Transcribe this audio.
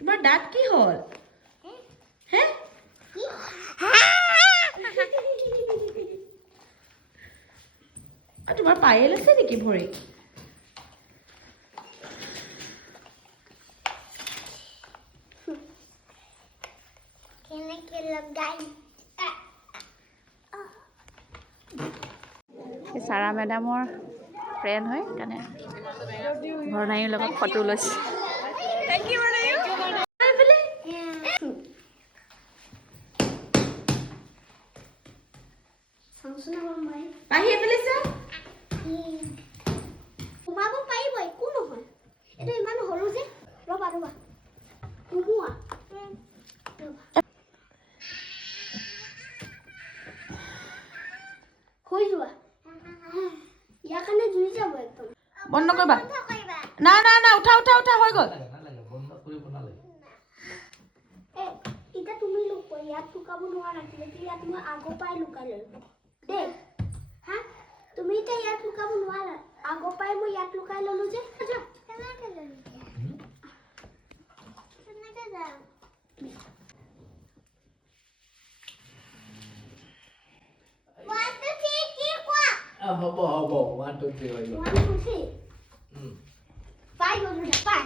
তোমাৰ দাঁত কি হ'ল হে তোমাৰ পায়েল আছে নেকি ভৰি সাৰা মেডামৰ ফ্ৰেণ্ড হয় কাৰণে বৰ্ণাইৰ লগত ফটো লৈছে থ্যাংক ইউ বৰ্ণাই পাহি এফালে চা সোমাব পাৰিব একো নহয় এইটো ইমান সৰু যে ৰবা ৰবা সোমোৱা হৈ যোৱা ইয়াৰ কাৰণে জুই যাব একদম বন্ধ কৰিবা না না না উঠা উঠা উঠা হৈ গ'ল এতিয়া তুমি ইয়াত লুকাব নোৱাৰা ইয়াত মই আগৰ পৰাই লুকাই লৈছো দেই হা তুমি এতিয়া ইয়াত লুকাব নোৱাৰা আগৰ পৰাই মই ইয়াত লুকাই ললো যে কেনেকৈ যাম হ'ব 1 2 3 হৈ গ'ল 1 2 3 পাই গ'লো পাই